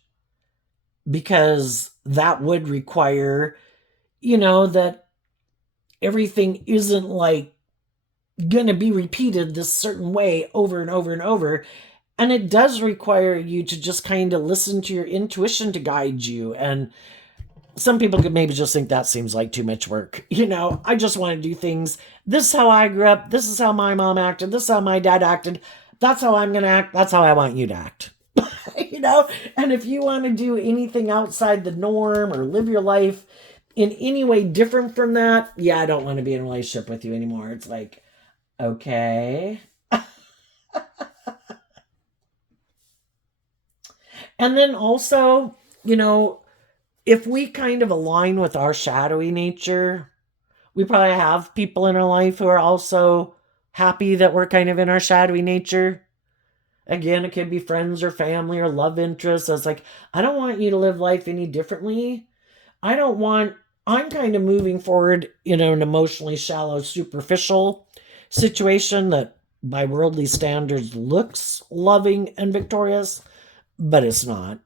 because that would require that everything isn't like gonna be repeated this certain way over and over and over. And it does require you to just kind of listen to your intuition to guide you. And some people could maybe just think that seems like too much work. I just want to do things. This is how I grew up. This is how my mom acted. This is how my dad acted. That's how I'm going to act. That's how I want you to act. And if you want to do anything outside the norm or live your life in any way different from that, yeah, I don't want to be in a relationship with you anymore. It's like, okay. And then also, if we kind of align with our shadowy nature, we probably have people in our life who are also happy that we're kind of in our shadowy nature. Again, it could be friends or family or love interests. It's like, I don't want you to live life any differently. I'm kind of moving forward in an emotionally shallow, superficial situation that by worldly standards looks loving and victorious, but it's not.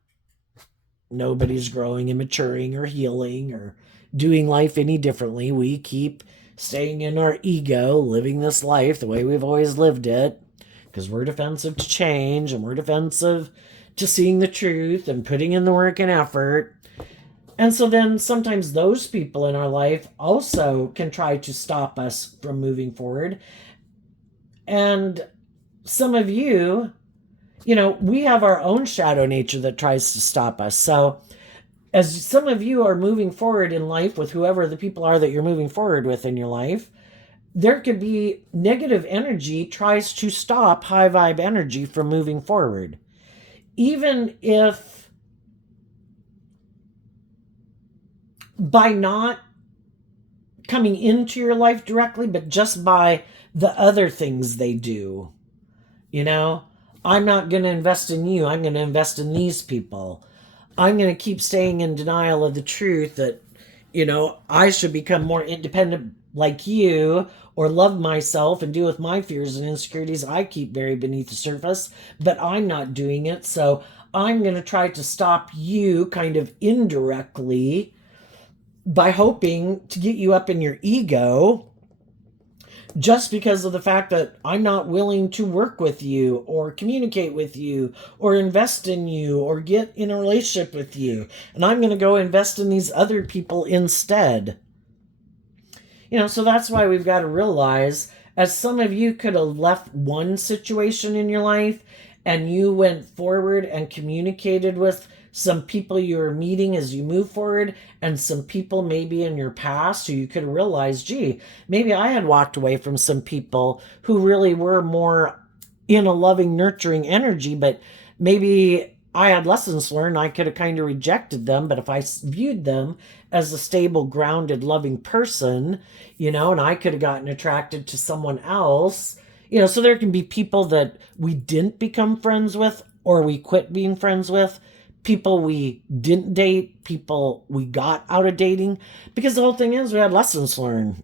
Nobody's growing and maturing or healing or doing life any differently. We keep staying in our ego, living this life the way we've always lived it, because we're defensive to change and we're defensive to seeing the truth and putting in the work and effort. And so then sometimes those people in our life also can try to stop us from moving forward. And some of you, we have our own shadow nature that tries to stop us. So as some of you are moving forward in life with whoever the people are that you're moving forward with in your life, there could be negative energy tries to stop high vibe energy from moving forward. Even if by not coming into your life directly, but just by the other things they do. I'm not going to invest in you. I'm going to invest in these people. I'm going to keep staying in denial of the truth that, I should become more independent like you, or love myself and deal with my fears and insecurities I keep buried beneath the surface, but I'm not doing it. So I'm going to try to stop you kind of indirectly by hoping to get you up in your ego, just because of the fact that I'm not willing to work with you or communicate with you or invest in you or get in a relationship with you. And I'm going to go invest in these other people instead. So that's why we've got to realize, as some of you could have left one situation in your life and you went forward and communicated with some people you were meeting as you move forward, and some people maybe in your past who you could realize, gee, maybe I had walked away from some people who really were more in a loving, nurturing energy, but maybe I had lessons learned. I could have kind of rejected them, but if I viewed them as a stable, grounded, loving person, and I could have gotten attracted to someone else, so there can be people that we didn't become friends with, or we quit being friends with, people we didn't date, people we got out of dating, because the whole thing is we had lessons learned.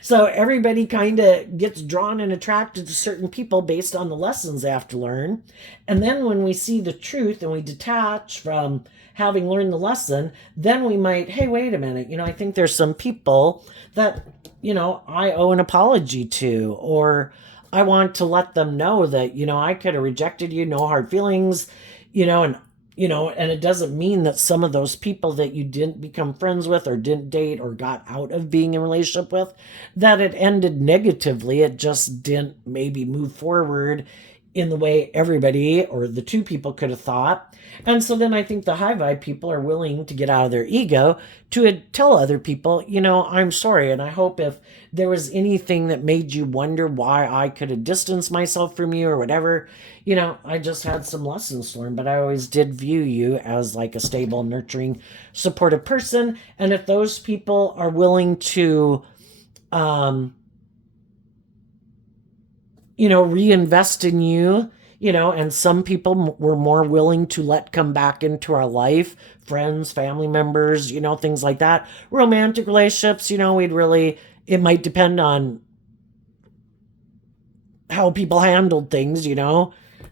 So everybody kind of gets drawn and attracted to certain people based on the lessons they have to learn. And then when we see the truth and we detach from having learned the lesson, then we might, hey, wait a minute, I think there's some people that, I owe an apology to, or I want to let them know that, I could have rejected you, no hard feelings, and it doesn't mean that some of those people that you didn't become friends with or didn't date or got out of being in a relationship with, that it ended negatively. It just didn't maybe move forward in the way everybody or the two people could have thought. And so then I think the high vibe people are willing to get out of their ego to tell other people, I'm sorry. And I hope if there was anything that made you wonder why I could have distanced myself from you or whatever, I just had some lessons learned, but I always did view you as like a stable, nurturing, supportive person. And if those people are willing to, reinvest in you, and some people were more willing to let come back into our life, friends, family members, things like that. Romantic relationships, it might depend on how people handled things.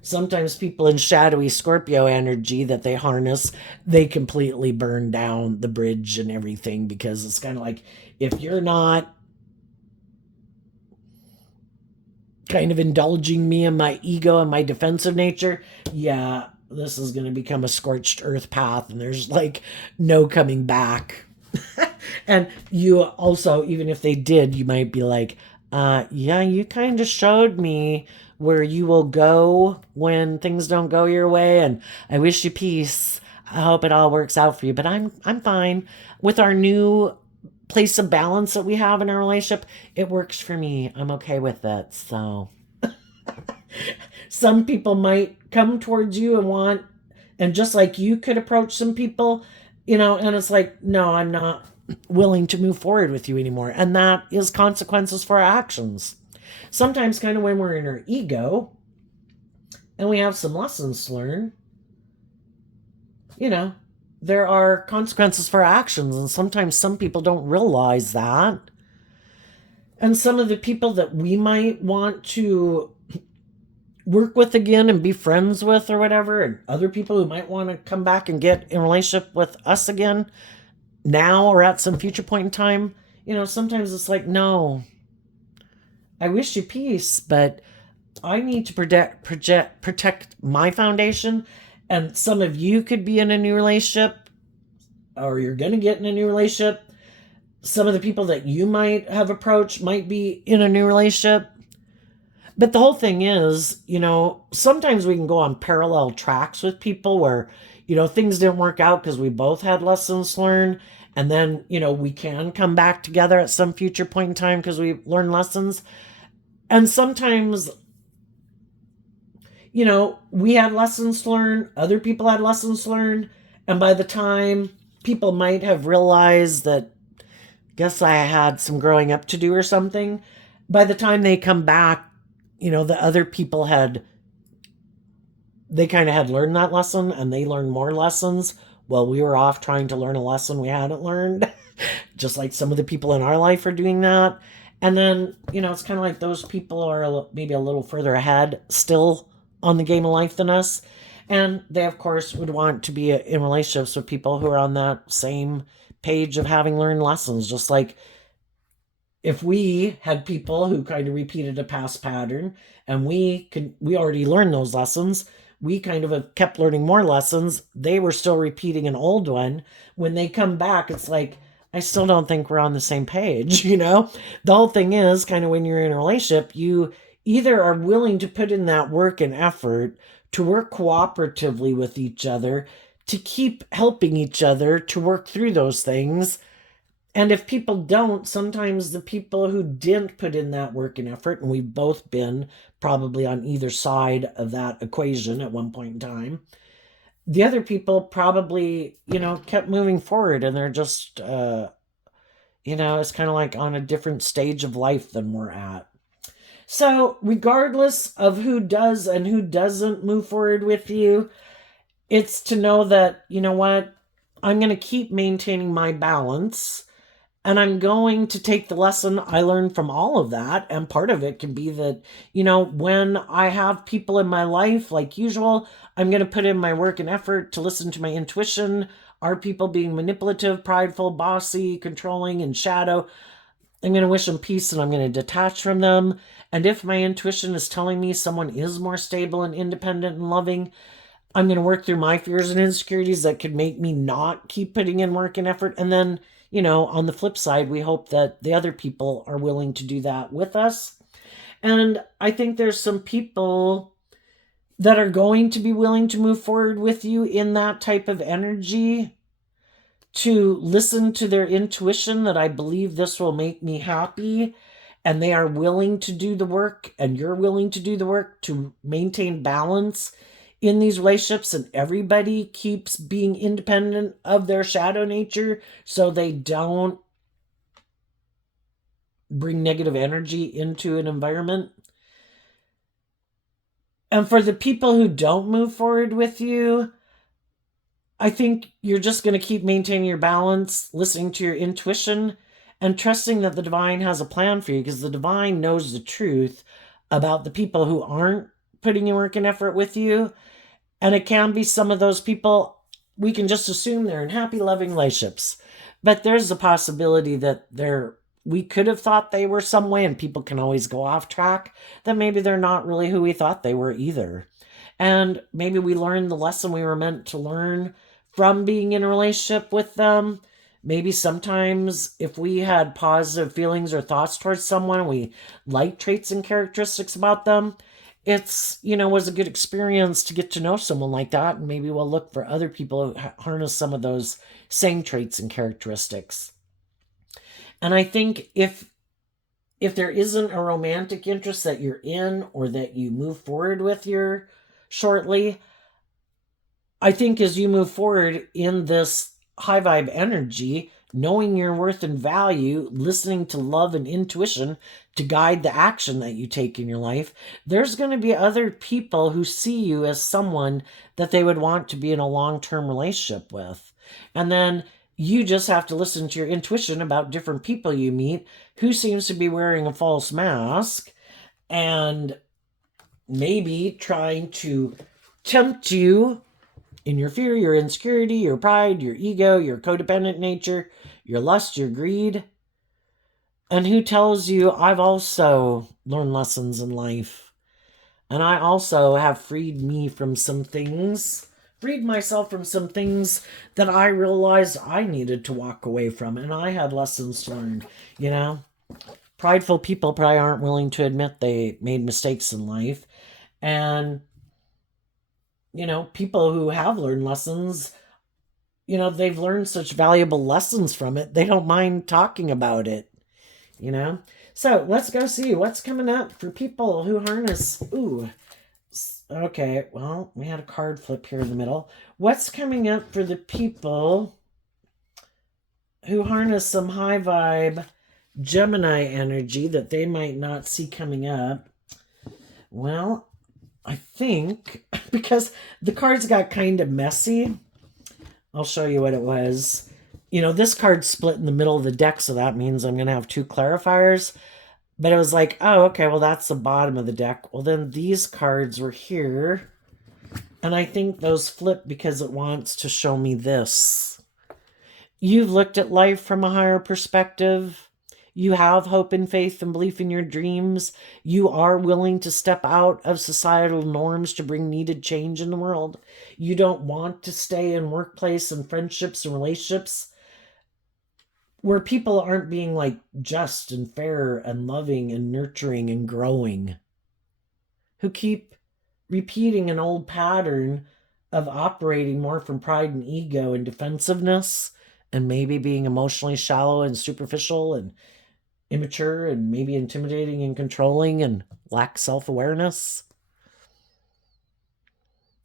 Sometimes people in shadowy Scorpio energy that they harness, they completely burn down the bridge and everything, because it's kind of like, if you're not kind of indulging me in my ego and my defensive nature, yeah, this is going to become a scorched earth path and there's like no coming back. And you also, even if they did, you might be like, yeah, you kind of showed me where you will go when things don't go your way, and I wish you peace. I hope it all works out for you, but I'm fine with our new place of balance that we have in our relationship. It works for me. I'm okay with it. So some people might come towards you and want, and just like you could approach some people, and it's like, no, I'm not willing to move forward with you anymore. And that is consequences for our actions. Sometimes, kind of when we're in our ego and we have some lessons to learn, there are consequences for our actions. And sometimes some people don't realize that. And some of the people that we might want to work with again and be friends with or whatever, and other people who might want to come back and get in relationship with us again now or at some future point in time, sometimes it's like, no, I wish you peace, but I need to protect my foundation. And some of you could be in a new relationship, or you're going to get in a new relationship. Some of the people that you might have approached might be in a new relationship. But the whole thing is, sometimes we can go on parallel tracks with people where, things didn't work out because we both had lessons learned. And then, we can come back together at some future point in time because we learned lessons. And sometimes, we had lessons learned, other people had lessons learned. And by the time people might have realized that, guess I had some growing up to do or something, by the time they come back, the other people they kind of had learned that lesson and they learned more lessons while we were off trying to learn a lesson we hadn't learned. Just like some of the people in our life are doing that. And then, it's kind of like those people are maybe a little further ahead still on the game of life than us. And they, of course, would want to be in relationships with people who are on that same page of having learned lessons. Just like if we had people who kind of repeated a past pattern and we already learned those lessons, we kind of have kept learning more lessons. They were still repeating an old one. When they come back, it's like, I still don't think we're on the same page, The whole thing is kind of when you're in a relationship, you either are willing to put in that work and effort to work cooperatively with each other, to keep helping each other to work through those things. And if people don't, sometimes the people who didn't put in that work and effort, and we've both been probably on either side of that equation at one point in time, the other people probably, kept moving forward, and they're just, it's kind of like on a different stage of life than we're at. So regardless of who does and who doesn't move forward with you, it's to know that, what, I'm going to keep maintaining my balance. And I'm going to take the lesson I learned from all of that. And part of it can be that, when I have people in my life, like usual, I'm going to put in my work and effort to listen to my intuition. Are people being manipulative, prideful, bossy, controlling, and shadow? I'm going to wish them peace and I'm going to detach from them. And if my intuition is telling me someone is more stable and independent and loving, I'm going to work through my fears and insecurities that could make me not keep putting in work and effort. And then, on the flip side, we hope that the other people are willing to do that with us. And I think there's some people, that are going to be willing to move forward with you in that type of energy, to listen to their intuition that I believe this will make me happy, and they are willing to do the work, and you're willing to do the work to maintain balance in these relationships, and everybody keeps being independent of their shadow nature so they don't bring negative energy into an environment. And for the people who don't move forward with you, I think you're just going to keep maintaining your balance, listening to your intuition, and trusting that the divine has a plan for you, because the divine knows the truth about the people who aren't putting in work and effort with you. And it can be some of those people, we can just assume they're in happy, loving relationships. But there's a possibility that we could have thought they were some way, and people can always go off track, that maybe they're not really who we thought they were either. And maybe we learned the lesson we were meant to learn from being in a relationship with them. Maybe sometimes if we had positive feelings or thoughts towards someone, we like traits and characteristics about them, it's, was a good experience to get to know someone like that. And maybe we'll look for other people who harness some of those same traits and characteristics. And I think if there isn't a romantic interest that you're in or that you move forward with here shortly, I think as you move forward in this high vibe energy, knowing your worth and value, listening to love and intuition to guide the action that you take in your life, there's going to be other people who see you as someone that they would want to be in a long-term relationship with. And then you just have to listen to your intuition about different people you meet who seems to be wearing a false mask and maybe trying to tempt you in your fear, your insecurity, your pride, your ego, your codependent nature, your lust, your greed. And who tells you, I've also learned lessons in life. And I also have freed myself from some things that I realized I needed to walk away from. And I had lessons to learn, Prideful people probably aren't willing to admit they made mistakes in life. And people who have learned lessons, they've learned such valuable lessons from it. They don't mind talking about it, So let's go see what's coming up for people who harness. Ooh, okay. Well, we had a card flip here in the middle. What's coming up for the people who harness some high vibe Gemini energy that they might not see coming up? Well, I think because the cards got kind of messy, I'll show you what it was. This card's split in the middle of the deck, so that means I'm going to have two clarifiers. But it was like, oh, okay, well, that's the bottom of the deck. Well, then these cards were here. And I think those flip because it wants to show me this. You've looked at life from a higher perspective. You have hope and faith and belief in your dreams. You are willing to step out of societal norms to bring needed change in the world. You don't want to stay in workplace and friendships and relationships where people aren't being just and fair and loving and nurturing and growing, who keep repeating an old pattern of operating more from pride and ego and defensiveness, and maybe being emotionally shallow and superficial and immature and maybe intimidating and controlling and lack self-awareness.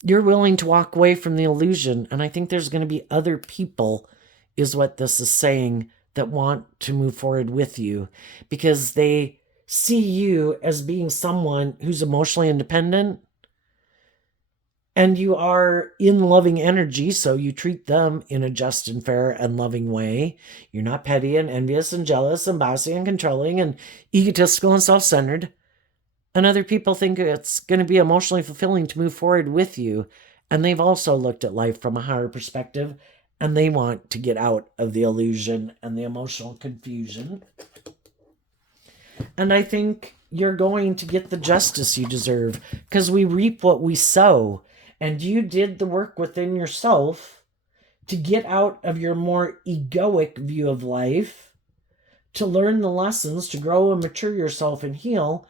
You're willing to walk away from the illusion, and I think there's going to be other people, is what this is saying, that want to move forward with you because they see you as being someone who's emotionally independent, and you are in loving energy, so you treat them in a just and fair and loving way. You're not petty and envious and jealous and bossy and controlling and egotistical and self-centered. And other people think it's going to be emotionally fulfilling to move forward with you. And they've also looked at life from a higher perspective, and they want to get out of the illusion and the emotional confusion. And I think you're going to get the justice you deserve, because we reap what we sow. And you did the work within yourself to get out of your more egoic view of life, to learn the lessons, to grow and mature yourself and heal.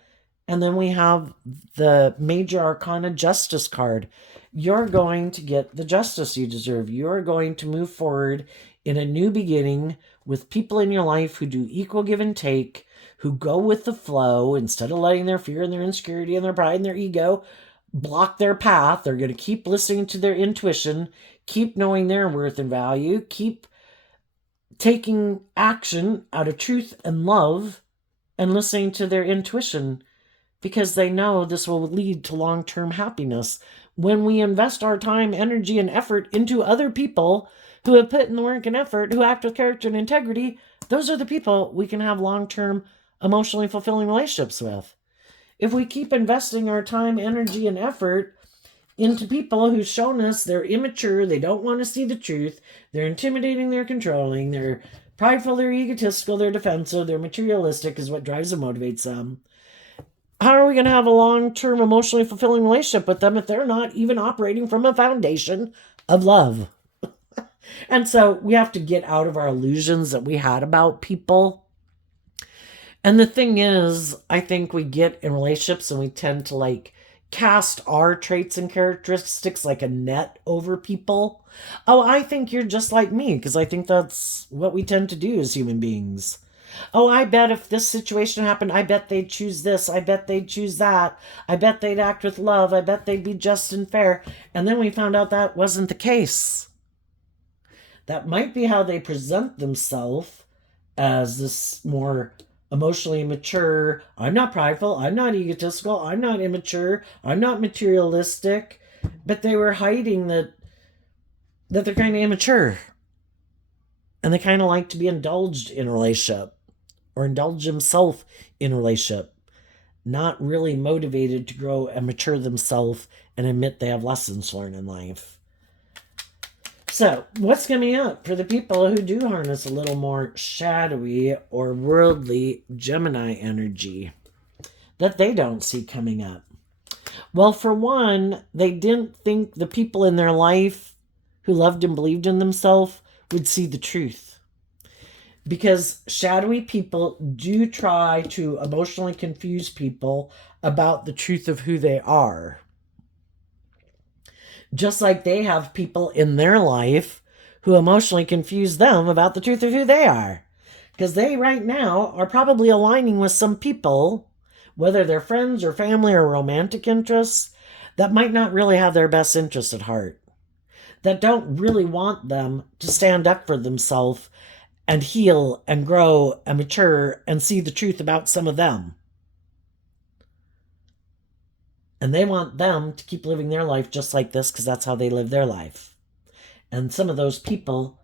And then we have the Major Arcana Justice card. You're going to get the justice you deserve. You're going to move forward in a new beginning with people in your life who do equal give and take, who go with the flow instead of letting their fear and their insecurity and their pride and their ego block their path. They're going to keep listening to their intuition, keep knowing their worth and value, keep taking action out of truth and love, and listening to their intuition, because they know this will lead to long-term happiness. When we invest our time, energy, and effort into other people who have put in the work and effort, who act with character and integrity, those are the people we can have long-term, emotionally fulfilling relationships with. If we keep investing our time, energy, and effort into people who've shown us they're immature, they don't want to see the truth, they're intimidating, they're controlling, they're prideful, they're egotistical, they're defensive, they're materialistic is what drives and motivates them, how are we going to have a long-term, emotionally fulfilling relationship with them if they're not even operating from a foundation of love? And so we have to get out of our illusions that we had about people. And the thing is, I think we get in relationships and we tend to cast our traits and characteristics like a net over people. Oh, I think you're just like me, because I think that's what we tend to do as human beings. Oh, I bet if this situation happened, I bet they'd choose this. I bet they'd choose that. I bet they'd act with love. I bet they'd be just and fair. And then we found out that wasn't the case. That might be how they present themselves as this more emotionally mature. I'm not prideful. I'm not egotistical. I'm not immature. I'm not materialistic. But they were hiding that they're kind of immature. And they kind of like to be indulged in a relationship, or indulge themselves in a relationship, not really motivated to grow and mature themselves and admit they have lessons to learn in life. So, what's coming up for the people who do harness a little more shadowy or worldly Gemini energy that they don't see coming up? Well, for one, they didn't think the people in their life who loved and believed in themselves would see the truth. Because shadowy people do try to emotionally confuse people about the truth of who they are. Just like they have people in their life who emotionally confuse them about the truth of who they are. Because they right now are probably aligning with some people, whether they're friends or family or romantic interests, that might not really have their best interests at heart. That don't really want them to stand up for themselves and heal and grow and mature and see the truth about some of them. And they want them to keep living their life just like this because that's how they live their life. And some of those people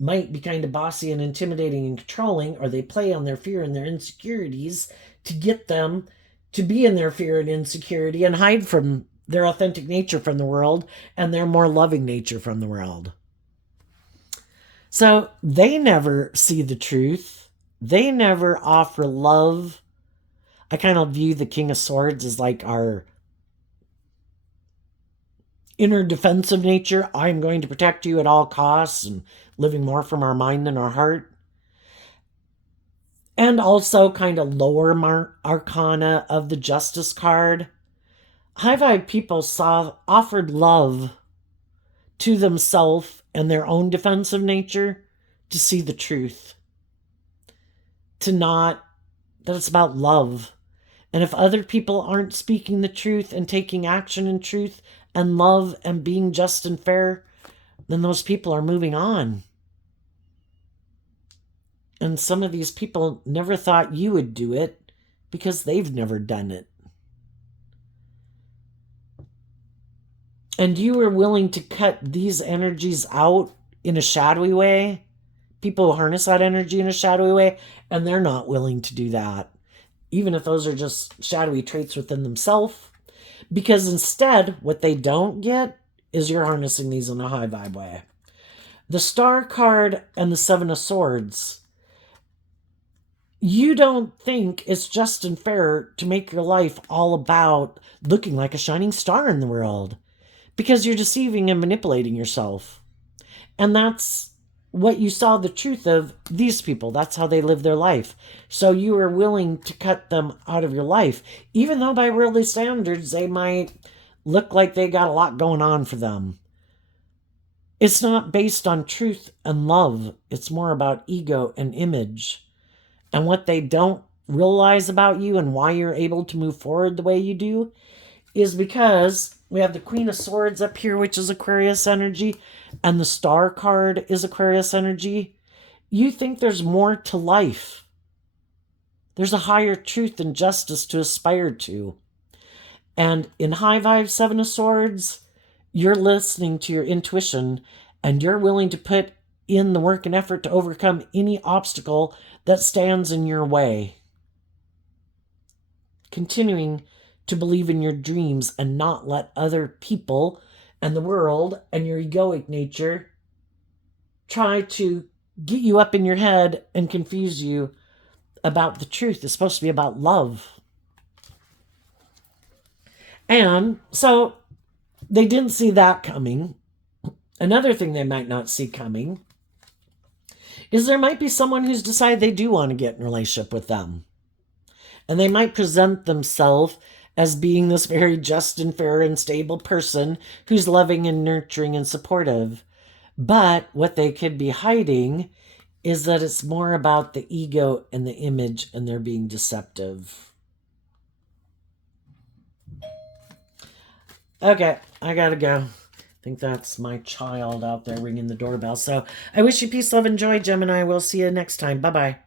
might be kind of bossy and intimidating and controlling, or they play on their fear and their insecurities to get them to be in their fear and insecurity and hide from their authentic nature from the world and their more loving nature from the world. So they never see the truth. They never offer love. I kind of view the King of Swords as like our inner defensive nature. I'm going to protect you at all costs, and living more from our mind than our heart. And also kind of lower arcana of the Justice card. High vibe people offered love to themselves and their own defensive nature to see the truth. That it's about love. And if other people aren't speaking the truth and taking action in truth and love and being just and fair, then those people are moving on. And some of these people never thought you would do it because they've never done it. And you were willing to cut these energies out in a shadowy way. People who harness that energy in a shadowy way, and they're not willing to do that. Even if those are just shadowy traits within themselves. Because instead, what they don't get is you're harnessing these in a high vibe way. The Star card and the Seven of Swords. You don't think it's just and fair to make your life all about looking like a shining star in the world. Because you're deceiving and manipulating yourself. And that's what you saw the truth of these people. That's how they live their life. So you were willing to cut them out of your life, even though by worldly standards they might look like they got a lot going on for them. It's not based on truth and love. It's more about ego and image. And what they don't realize about you and why you're able to move forward the way you do is because we have the Queen of Swords up here, which is Aquarius energy, and the Star card is Aquarius energy. You think there's more to life. There's a higher truth and justice to aspire to. And in High Vibe 7 of Swords, you're listening to your intuition and you're willing to put in the work and effort to overcome any obstacle that stands in your way. Continuing to believe in your dreams and not let other people and the world and your egoic nature try to get you up in your head and confuse you about the truth. It's supposed to be about love. And so they didn't see that coming. Another thing they might not see coming is there might be someone who's decided they do want to get in a relationship with them. And they might present themselves as being this very just and fair and stable person who's loving and nurturing and supportive. But what they could be hiding is that it's more about the ego and the image, and they're being deceptive. Okay, I gotta go. I think that's my child out there ringing the doorbell. So I wish you peace, love, and joy, Gemini. We'll see you next time. Bye-bye.